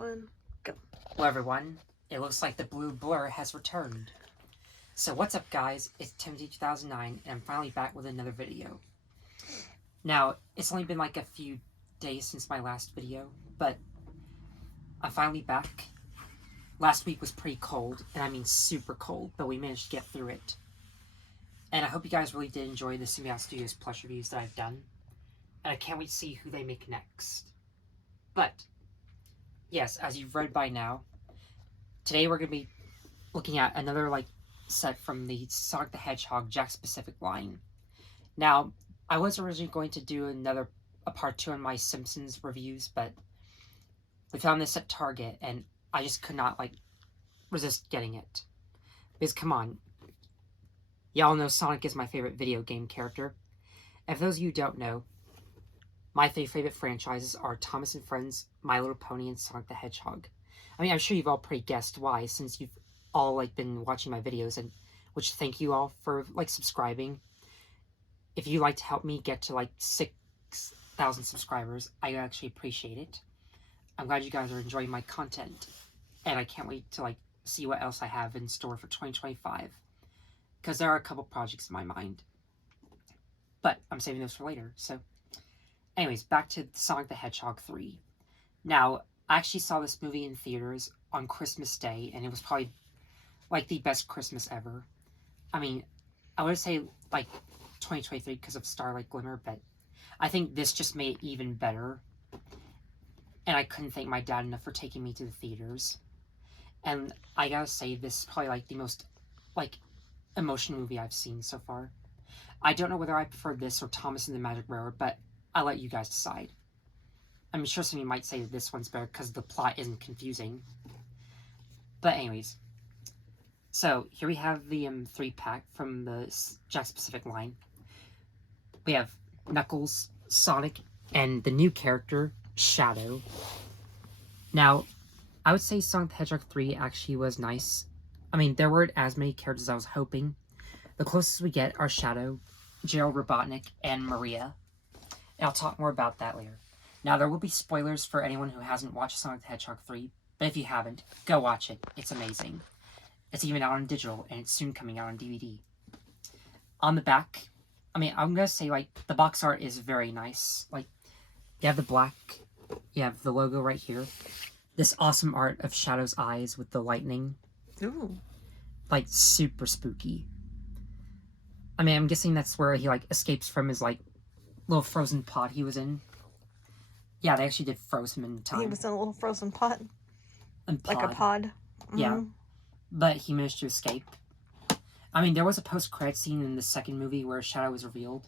1, go. Hello everyone, it looks like the blue blur has returned. So what's up guys, it's Timothy2009 and I'm finally back with another video. Now, it's only been like a few days since my last video, but I'm finally back. Last week was pretty cold, and I mean super cold, but we managed to get through it. And I hope you guys really did enjoy the Symbiote Studios plush reviews that I've done. And I can't wait to see who they make next. But, yes, as you've read by now, today we're going to be looking at another set from the Sonic the Hedgehog Jakks Pacific line. Now, I was originally going to do a part 2 on my Simpsons reviews, but we found this at Target and I just could not resist getting it. Because come on, y'all know Sonic is my favorite video game character. And for those of you who don't know, my favorite franchises are Thomas and Friends, My Little Pony, and Sonic the Hedgehog. I mean, I'm sure you've all pretty guessed why, since you've all been watching my videos, and which thank you all for subscribing. If you'd like to help me get to 6,000 subscribers, I actually appreciate it. I'm glad you guys are enjoying my content, and I can't wait to see what else I have in store for 2025, because there are a couple projects in my mind. But I'm saving those for later. So, anyways, back to Sonic the Hedgehog 3. Now, I actually saw this movie in theaters on Christmas Day, and it was probably the best Christmas ever. I mean, I would say 2023 because of Starlight Glimmer, but I think this just made it even better. And I couldn't thank my dad enough for taking me to the theaters. And I gotta say, this is probably the most emotional movie I've seen so far. I don't know whether I prefer this or Thomas and the Magic Railroad, but I'll let you guys decide. I'm sure some of you might say that this one's better because the plot isn't confusing. But anyways, so here we have the 3-pack from the Jakks Pacific line. We have Knuckles, Sonic, and the new character, Shadow. Now, I would say Sonic the Hedgehog 3 actually was nice. I mean, there weren't as many characters as I was hoping. The closest we get are Shadow, Gerald Robotnik, and Maria. And I'll talk more about that later. Now, there will be spoilers for anyone who hasn't watched Sonic the Hedgehog 3, but if you haven't, go watch it. It's amazing. It's even out on digital, and it's soon coming out on DVD. On the back, I mean, I'm gonna say, the box art is very nice. You have the black, you have the logo right here. This awesome art of Shadow's eyes with the lightning. Ooh. Super spooky. I mean, I'm guessing that's where he, escapes from his, little frozen pot he was in. Yeah, they actually did froze him in time. He was in a little frozen pot. Like a pod. Mm-hmm. Yeah. But he managed to escape. I mean, there was a post-credit scene in the second movie where Shadow was revealed.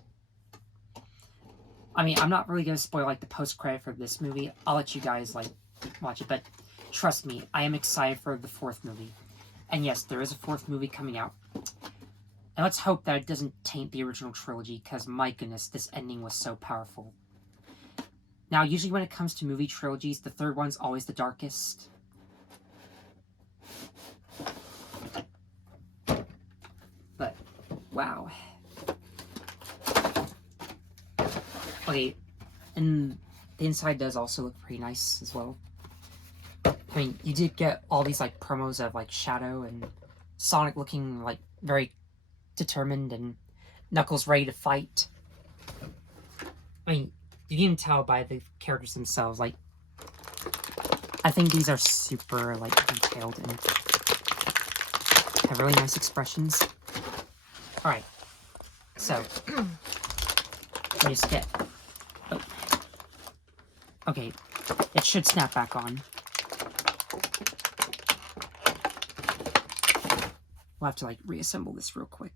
I mean, I'm not really going to spoil, the post-credit for this movie. I'll let you guys, watch it. But trust me, I am excited for the 4th movie. And yes, there is a 4th movie coming out. And let's hope that it doesn't taint the original trilogy, because my goodness, this ending was so powerful. Now, usually when it comes to movie trilogies, the 3rd one's always the darkest. But, wow. Okay, and the inside does also look pretty nice as well. I mean, you did get all these, promos of, Shadow and Sonic looking, very determined, and Knuckles ready to fight. I mean, you can even tell by the characters themselves, I think these are super, detailed and have really nice expressions. Alright, so, let me just get, oh. Okay, it should snap back on. We'll have to, reassemble this real quick.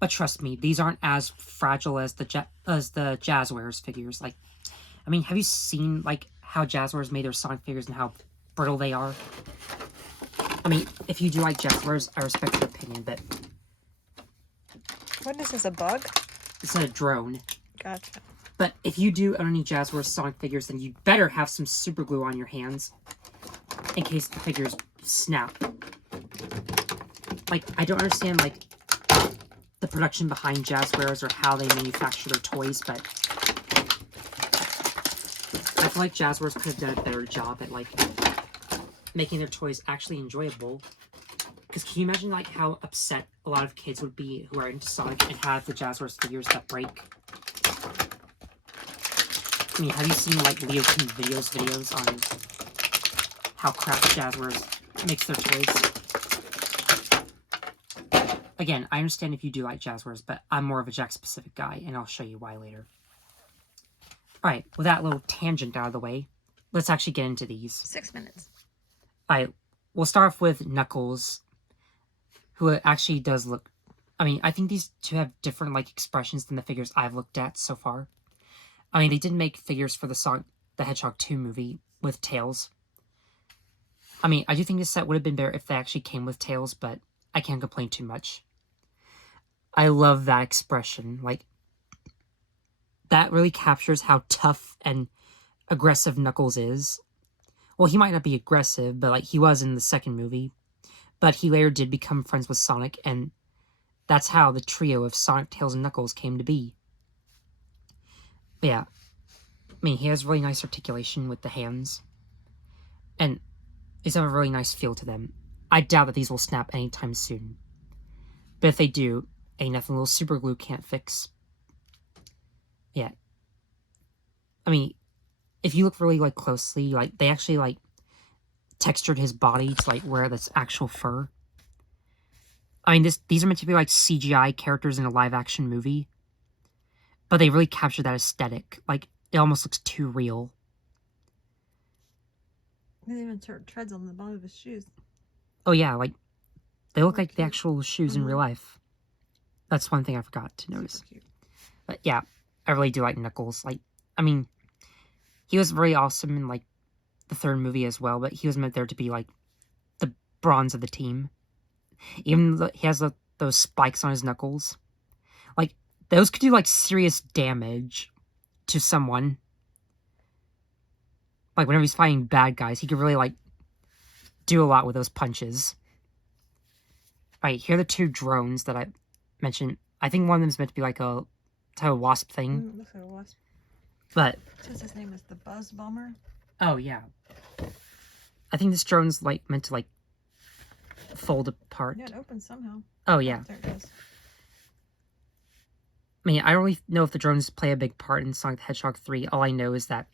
But trust me, these aren't as fragile as the Jazzwares figures. I mean, have you seen, how Jazzwares made their Sonic figures and how brittle they are? I mean, if you do like Jazzwares, I respect your opinion, but... What is this, a bug? It's a drone. Gotcha. But if you do own any Jazzwares Sonic figures, then you better have some super glue on your hands, in case the figures snap. I don't understand, the production behind Jazzwares or how they manufacture their toys, but feel like Jazzwares could have done a better job at, like, making their toys actually enjoyable. Because can you imagine, like, how upset a lot of kids would be who are into Sonic and have the Jazzwares figures that break? I mean, have you seen, like, Leo King videos on how crap Jazzwares makes their toys? Again, I understand if you do like Jazzwares, but I'm more of a Jack-specific guy, and I'll show you why later. Alright, with that little tangent out of the way, let's actually get into these. 6 minutes. Alright, we'll start off with Knuckles, who actually does look... I mean, I think these two have different, like, expressions than the figures I've looked at so far. I mean, they did make figures for the Sonic the Hedgehog 2 movie with tails. I mean, I do think this set would have been better if they actually came with tails, but I can't complain too much. I love that expression. Like, that really captures how tough and aggressive Knuckles is. Well, he might not be aggressive, but, like, he was in the second movie. But he later did become friends with Sonic, and that's how the trio of Sonic, Tails, and Knuckles came to be. But yeah. I mean, he has really nice articulation with the hands. And these have a really nice feel to them. I doubt that these will snap anytime soon. But if they do, ain't nothing little super glue can't fix. Yeah. I mean, if you look really, like, closely, like, they actually, like, textured his body to, like, wear this actual fur. I mean, these are meant to be, like, CGI characters in a live-action movie. But they really capture that aesthetic. Like, it almost looks too real. They even treads on the bottom of his shoes. Oh, yeah, like, they look So like the cute. actual shoes in real life. That's one thing I forgot to notice. Super cute. But yeah, I really do like Knuckles. Like, I mean, he was very awesome in, like, the third movie as well, but he was meant there to be, like, the bronze of the team. Even though he has those spikes on his knuckles. Like, those could do, like, serious damage to someone. Like, whenever he's fighting bad guys, he could really, like, do a lot with those punches. Alright, here are the two drones that I mentioned. I think one of them is meant to be, like, a type of wasp thing. Looks like a wasp. But... It says his name is the Buzz Bomber. Oh, yeah. I think this drone's, like, meant to, like, fold apart. Yeah, it opens somehow. Oh, yeah. There it goes. I mean, I don't really know if the drones play a big part in Sonic the Hedgehog 3. All I know is that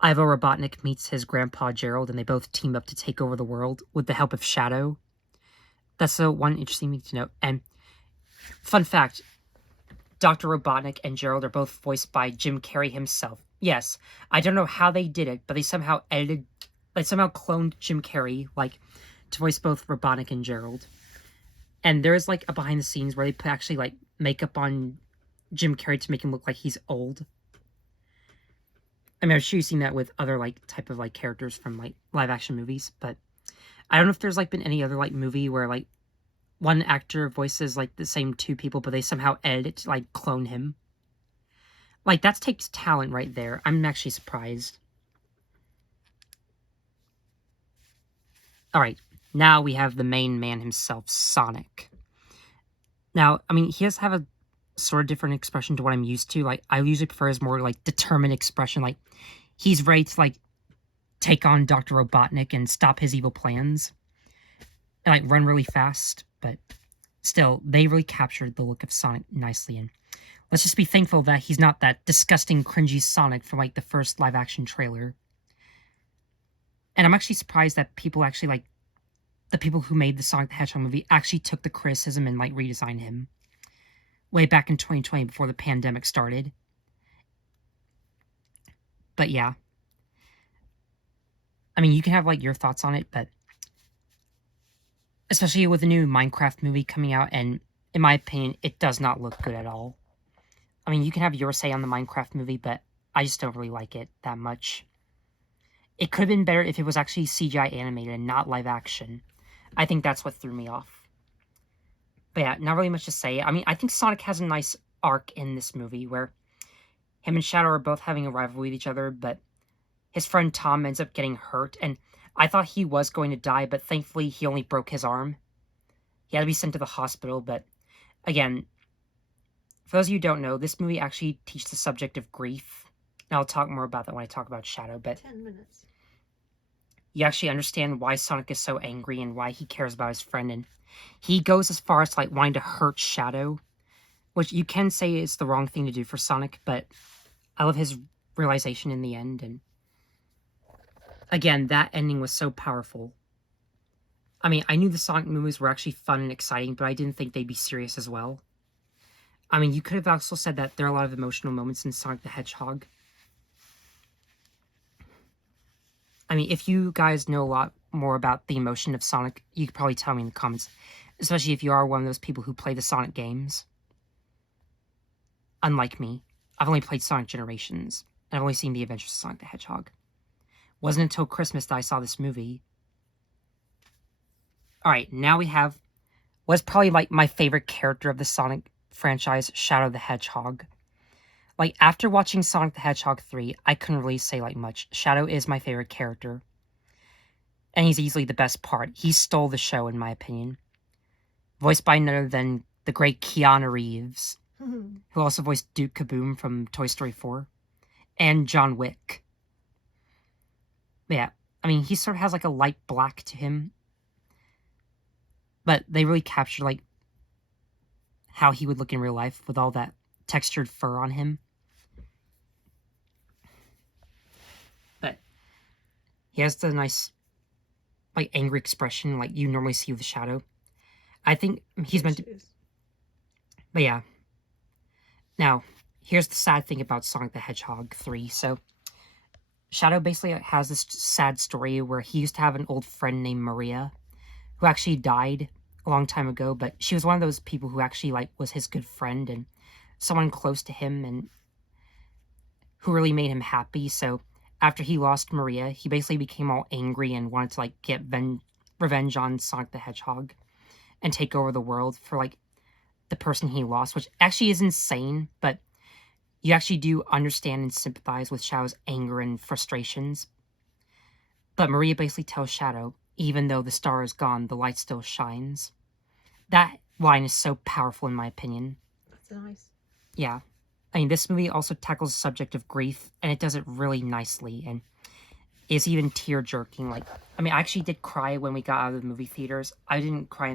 Ivo Robotnik meets his grandpa Gerald, and they both team up to take over the world with the help of Shadow. That's the one interesting thing to note. And fun fact, Dr. Robotnik and Gerald are both voiced by Jim Carrey himself. Yes, I don't know how they did it, but they somehow cloned Jim Carrey, like, to voice both Robotnik and Gerald. And there is, like, a behind the scenes where they put actually, like, makeup on Jim Carrey to make him look like he's old. I mean, I'm sure you've seen that with other, like, type of, like, characters from, like, live action movies, but I don't know if there's, like, been any other, like, movie where, like, one actor voices, like, the same two people, but they somehow edit it to, like, clone him. Like, that takes talent right there. I'm actually surprised. Alright, now we have the main man himself, Sonic. Now, I mean, he does have a sort of different expression to what I'm used to. Like, I usually prefer his more, like, determined expression. Like, he's ready to, like, take on Dr. Robotnik and stop his evil plans. And, like, run really fast. But still, they really captured the look of Sonic nicely. And let's just be thankful that he's not that disgusting, cringy Sonic from, like, the first live-action trailer. And I'm actually surprised that people actually, like, the people who made the Sonic the Hedgehog movie actually took the criticism and, like, redesigned him. Way back in 2020 before the pandemic started. But yeah. I mean, you can have, like, your thoughts on it, but especially with the new Minecraft movie coming out, and in my opinion, it does not look good at all. I mean, you can have your say on the Minecraft movie, but I just don't really like it that much. It could have been better if it was actually CGI animated and not live action. I think that's what threw me off. But yeah, not really much to say. I mean, I think Sonic has a nice arc in this movie where him and Shadow are both having a rivalry with each other, but his friend Tom ends up getting hurt, and I thought he was going to die, but thankfully he only broke his arm. He had to be sent to the hospital, but again, for those of you who don't know, this movie actually teaches the subject of grief And I'll talk more about that when I talk about Shadow, but 10 minutes. you actually understand why Sonic is so angry and why he cares about his friend, and he goes as far as to, like, wanting to hurt Shadow, which you can say is the wrong thing to do for Sonic, but I love his realization in the end, and again, that ending was so powerful. I mean, I knew the Sonic movies were actually fun and exciting, but I didn't think they'd be serious as well. I mean, you could have also said that there are a lot of emotional moments in Sonic the Hedgehog. I mean, if you guys know a lot more about the emotion of Sonic, you could probably tell me in the comments, especially if you are one of those people who play the Sonic games. Unlike me, I've only played Sonic Generations, and I've only seen The Adventures of Sonic the Hedgehog. Wasn't until Christmas that I saw this movie. Alright, now we have what's probably like my favorite character of the Sonic franchise, Shadow the Hedgehog. Like, after watching Sonic the Hedgehog 3, I couldn't really say like much. Shadow is my favorite character. And he's easily the best part. He stole the show, in my opinion. Voiced by none other than the great Keanu Reeves, who also voiced Duke Kaboom from Toy Story 4, and John Wick. Yeah, I mean, he sort of has like a light black to him, but they really capture like how he would look in real life with all that textured fur on him. But he has the nice, like, angry expression like you normally see with the Shadow. I think he's meant to. But yeah. Now, here's the sad thing about Sonic the Hedgehog 3. So, Shadow basically has this sad story where he used to have an old friend named Maria, who actually died a long time ago, but she was one of those people who actually, like, was his good friend and someone close to him and who really made him happy. So, after he lost Maria, he basically became all angry and wanted to, like, get revenge on Sonic the Hedgehog and take over the world for, like, the person he lost, which actually is insane, but you actually do understand and sympathize with Shadow's anger and frustrations. But Maria basically tells Shadow, even though the star is gone, the light still shines. That line is so powerful, in my opinion. That's nice. Yeah. I mean, this movie also tackles the subject of grief, and it does it really nicely, and is even tear-jerking. Like, I mean, I actually did cry when we got out of the movie theaters. I didn't cry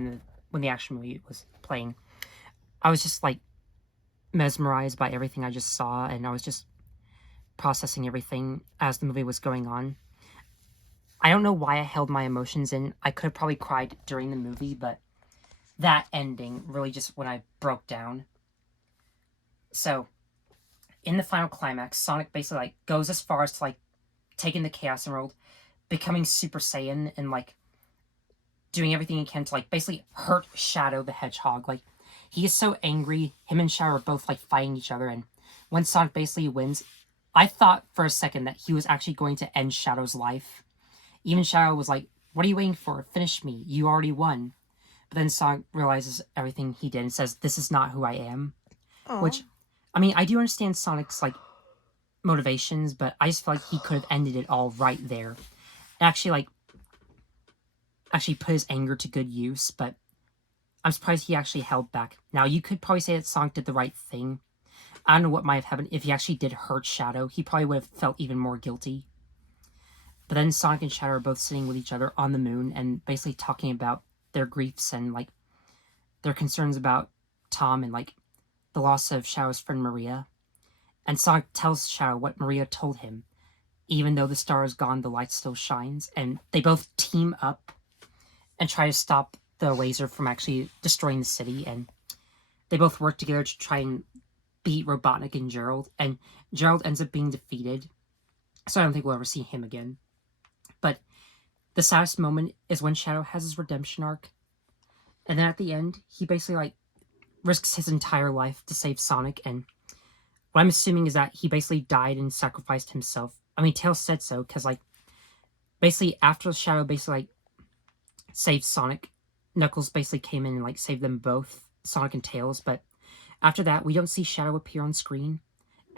when the action movie was playing. I was just, like, mesmerized by everything I just saw, and I was just processing everything as the movie was going on. I don't know why I held my emotions in. I could have probably cried during the movie, but that ending really just when I broke down. So, in the final climax, Sonic basically, like, goes as far as to, like, taking the Chaos Emerald, becoming Super Saiyan, and, like, doing everything he can to, like, basically hurt Shadow the Hedgehog. Like, he is so angry. Him and Shadow are both, like, fighting each other, and when Sonic basically wins, I thought for a second that he was actually going to end Shadow's life. Even Shadow was like, "What are you waiting for? Finish me. You already won." But then Sonic realizes everything he did and says, "This is not who I am." Aww. Which, I mean, I do understand Sonic's, like, motivations, but I just feel like he could have ended it all right there. And actually put his anger to good use, but I'm surprised he actually held back. Now, you could probably say that Sonic did the right thing. I don't know what might have happened if he actually did hurt Shadow. He probably would have felt even more guilty. But then Sonic and Shadow are both sitting with each other on the moon and basically talking about their griefs and, like, their concerns about Tom and, like, the loss of Shadow's friend Maria. And Sonic tells Shadow what Maria told him. Even though the star is gone, the light still shines. And they both team up and try to stop the laser from actually destroying the city. And they both work together to try and beat Robotnik and Gerald. And Gerald ends up being defeated. So I don't think we'll ever see him again. But the saddest moment is when Shadow has his redemption arc. And then at the end, he basically, like, risks his entire life to save Sonic. And what I'm assuming is that he basically died and sacrificed himself. I mean, Tails said so, because, like, basically after Shadow basically, like, saved Sonic, Knuckles basically came in and, like, saved them both, Sonic and Tails. But after that, we don't see Shadow appear on screen.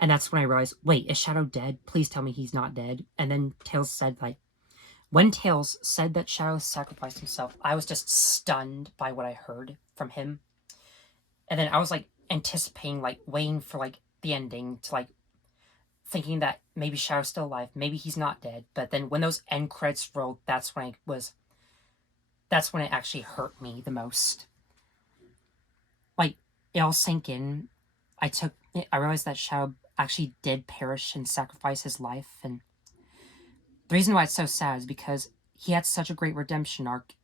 And that's when I realized, wait, is Shadow dead? Please tell me he's not dead. And then Tails said, like, when Tails said that Shadow sacrificed himself, I was just stunned by what I heard from him. And then I was, like, anticipating, like, waiting for, like, the ending to, like, thinking that maybe Shadow's still alive, maybe he's not dead. But then when those end credits rolled, that's when it actually hurt me the most. Like, it all sank in. I realized that Shadow actually did perish and sacrifice his life, and the reason why it's so sad is because he had such a great redemption arc,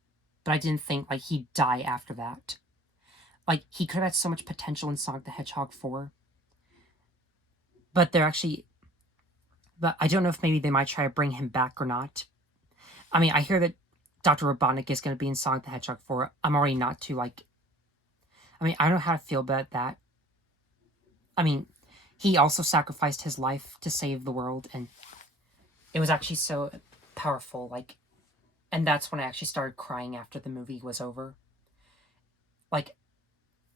but I didn't think like he'd die after that. Like, he could have had so much potential in Sonic the Hedgehog 4. But I don't know if maybe they might try to bring him back or not. I mean, I hear that Dr. Robotnik is going to be in Sonic the Hedgehog 4. I'm already not too, like... I mean, I don't know how to feel about that. I mean, he also sacrificed his life to save the world, and it was actually so powerful, like... And that's when I actually started crying after the movie was over. Like,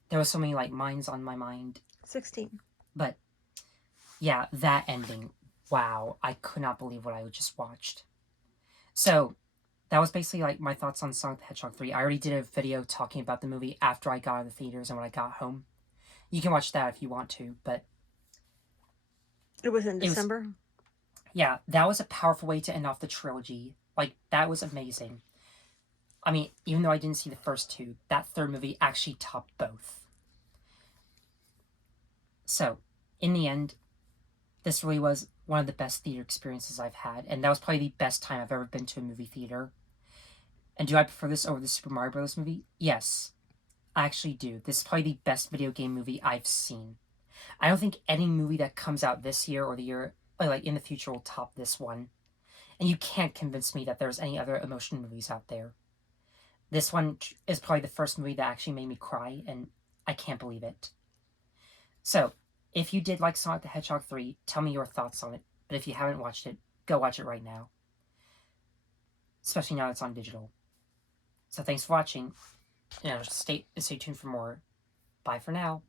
there was so many, like, minds on my mind. 16. But, yeah, that ending, wow, I could not believe what I just watched. So, that was basically, like, my thoughts on Sonic the Hedgehog 3. I already did a video talking about the movie after I got out of the theaters and when I got home. You can watch that if you want to, but... It was in December? Yeah, that was a powerful way to end off the trilogy. Like, that was amazing. I mean, even though I didn't see the first two, that third movie actually topped both. So, in the end, this really was one of the best theater experiences I've had, and that was probably the best time I've ever been to a movie theater. And do I prefer this over the Super Mario Bros. Movie? Yes, I actually do. This is probably the best video game movie I've seen. I don't think any movie that comes out this year or the year, or like in the future, will top this one. And you can't convince me that there's any other emotional movies out there. This one is probably the first movie that actually made me cry, and I can't believe it. So, if you did like Sonic the Hedgehog 3, tell me your thoughts on it. But if you haven't watched it, go watch it right now. Especially now it's on digital. So thanks for watching. Stay tuned for more. Bye for now.